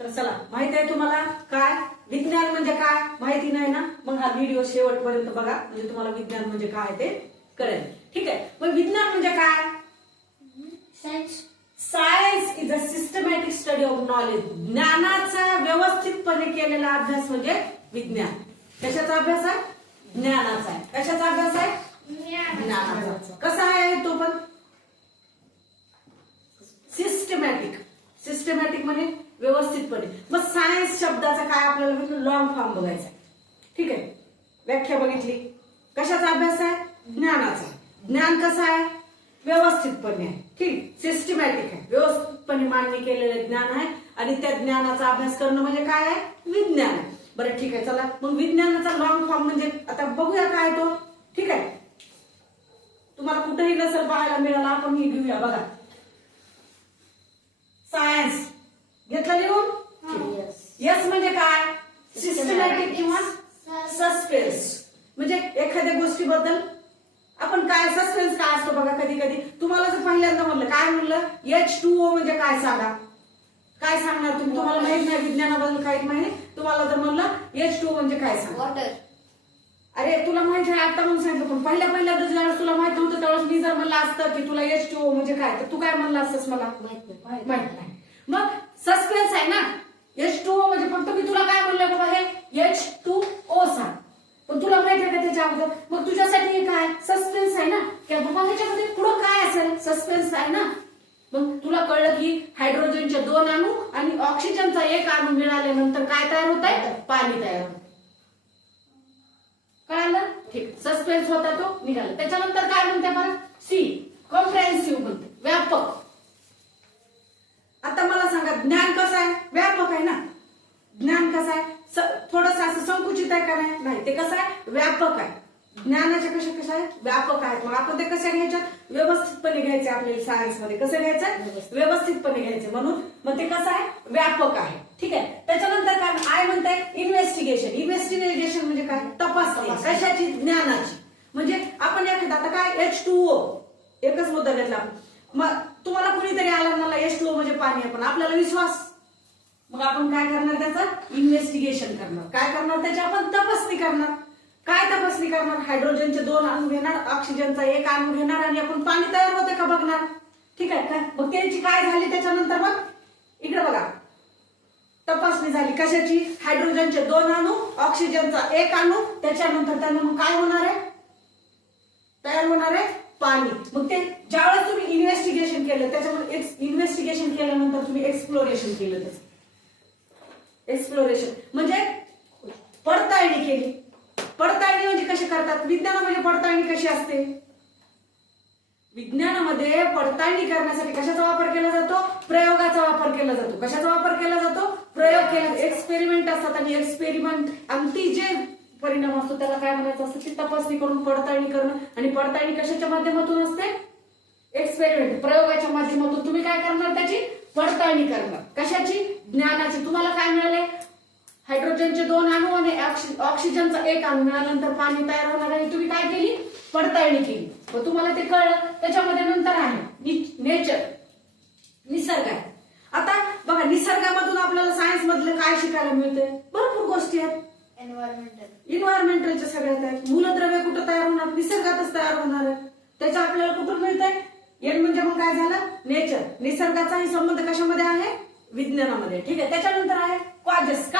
तर चला, माहित आहे तुम्हाला काय विज्ञान म्हणजे काय? माहिती नाही ना? मग हा व्हिडिओ शेवटपर्यंत बघा, म्हणजे तुम्हाला विज्ञान म्हणजे काय ते कळेल. ठीक आहे, मग विज्ञान म्हणजे काय? Science is a systematic study of knowledge. ज्ञानाचा व्यवस्थितपणे केलेला अभ्यास म्हणजे विज्ञान. कशाचा अभ्यास आहे? ज्ञानाचा आहे. कशाचा अभ्यास आहे? ज्ञानाचा. कसा आहे तो पण? सिस्टमॅटिक. सिस्टमॅटिक म्हणजे व्यवस्थितपणे. मग सायन्स शब्दाचा काय आपल्याला लॉंग फॉर्म बघायचा. ठीक आहे, व्याख्या बघितली. कशाचा अभ्यास आहे? ज्ञानाचा. ज्ञान कसं आहे? व्यवस्थितपणे आहे. ठीक, सिस्टमॅटिक आहे, व्यवस्थितपणे मांडणी केलेलं ज्ञान आहे. आणि त्या ज्ञानाचा अभ्यास करणं म्हणजे काय आहे? विज्ञान आहे. बरं ठीक आहे, चला मग विज्ञानाचा लॉंग फॉर्म म्हणजे आता बघूया काय तो. ठीक आहे, तुम्हाला कुठेही नसेल पाहायला मिळाला, आपण हे घेऊया बघा. सायन्स घेतलं लिहून? यस म्हणजे काय? सिस्टमॅटिक किंवा सस्पेन्स. म्हणजे एखाद्या गोष्टीबद्दल आपण काय सस्पेन्स काय असतो बघा. कधी कधी तुम्हाला जर पहिल्यांदा म्हणलं, काय म्हणलं H2O म्हणजे काय सांगा, काय सांगणार तुम्ही? तुम्हाला माहित नाही विज्ञानाबद्दल काही माहिती. तुम्हाला जर म्हणलं H2O म्हणजे काय सांग. वॉटर. अरे तुला माहित आहे आता म्हणून सांगितलं, पण पहिल्या ज्यावेळेस तुला माहित नव्हतं त्यावेळेस मी जर म्हणलं असतं की तुला H2O म्हणजे काय, तर तू काय म्हणला असतस? मला माहित नाही. मग सस्पेन्स आहे ना. H2O म्हणजे फक्त मी तुला काय म्हणलं बाबा हे H2O सांग, पण तुला माहित आहे का त्याच्या अगोदर? मग तुझ्यासाठी हे काय? सस्पेन्स आहे ना, की बाबा ह्याच्यामध्ये पुढं काय असेल? सस्पेन्स आहे ना. मग तुला कळलं की हायड्रोजनचे 2 अणू आणि ऑक्सिजनचा 1 अणू मिळाल्यानंतर काय तयार होत आहे? पाणी तयार होत. कळालं? ठीक, सस्पेन्स होता तो निघाला. त्याच्यानंतर काय म्हणते बरं? सी, कॉम्प्रेहेन्सिव्ह म्हणते, व्यापक. आता मला सांगा ज्ञान कसं आहे? व्यापक आहे ना. ज्ञान कसं आहे? थोडंसं असं संकुचित आहे का? नाही, ते कसं आहे? व्यापक आहे. ज्ञानाच्या कशा आहे? व्यापक आहेत. मग आपण ते कशा घ्यायच्यात? व्यवस्थितपणे घ्यायचे. आपल्याला सायन्स मध्ये कसं घ्यायचं? व्यवस्थितपणे घ्यायचे. म्हणून मग ते कसं आहे? व्यापक आहे. ठीक आहे, त्याच्यानंतर काय आय म्हणताय? इन्व्हेस्टिगेशन. इन्व्हेस्टिगेशन म्हणजे काय? तपासणी. कशाची? ज्ञानाची. म्हणजे आपण एखादा आता काय H2O एकच मुद्दा घेतला. मग तुम्हाला कुणीतरी आला मला H2O म्हणजे पाणी आहे, पण आपल्याला विश्वास. मग आपण काय करणार? त्याचं इन्व्हेस्टिगेशन करणार. काय करणार? त्याची आपण तपासणी करणार. काय तपासणी करणार? हायड्रोजनचे 2 अणू घेणार, ऑक्सिजनचा 1 अणू घेणार आणि आपण पाणी तयार होते का बघणार. ठीक आहे का? मग त्यांची काय झाली त्याच्यानंतर? मग इकडे बघा, तपासणी झाली कशाची? हायड्रोजनचे 2 अणू, ऑक्सिजनचा 1 अणू. त्याच्यानंतर त्यांना मग काय होणार आहे? तयार होणार आहे पाणी. मग ते ज्यावेळेस तुम्ही इन्व्हेस्टिगेशन केलं, त्याच्यामध्ये इन्व्हेस्टिगेशन केल्यानंतर तुम्ही एक्सप्लोरेशन केलं. त्याचं एक्सप्लोरेशन म्हणजे पडताळणी केली. पडताळणी म्हणजे कशी करतात? विज्ञानामध्ये पडताळणी कशी असते? विज्ञानामध्ये पडताळणी करण्यासाठी कशाचा वापर केला जातो? प्रयोगाचा वापर केला जातो. कशाचा वापर केला जातो? प्रयोग केला. एक्सपेरिमेंट असतात आणि एक्सपेरिमेंट अंती जे परिणाम असतो त्याला काय म्हणायचं असतं? ती तपासणी करून पडताळणी करणं. आणि पडताळणी कशाच्या माध्यमातून असते? एक्सपेरिमेंट, प्रयोगाच्या माध्यमातून तुम्ही काय करणार? त्याची पडताळणी करणार. कशाची? ज्ञानाची. तुम्हाला काय मिळाले? हायड्रोजनचे 2 अणू आणि ऑक्सिजनचा 1 अणू मिळाल्यानंतर पाणी तयार होणार आहे. तुम्ही काय केली? पडताळणी केली. मग तुम्हाला ते कळलं. त्याच्यामध्ये नंतर आहे नेचर, निसर्ग आहे. आता बघा, निसर्गामधून आपल्याला सायन्स मधलं काय शिकायला मिळते? भरपूर गोष्टी आहेत. इन्व्हायरमेंटलच्या सगळ्यात आहेत. मूलद्रव्य कुठं तयार होणार? निसर्गातच तयार होणार आहे. त्याच्या आपल्याला कुठून मिळतंय? एन म्हणजे मग काय झालं? नेचर. निसर्गाचाही संबंध कशामध्ये आहे? विज्ञानामध्ये. ठीक आहे, त्याच्यानंतर आहे कॉजेस.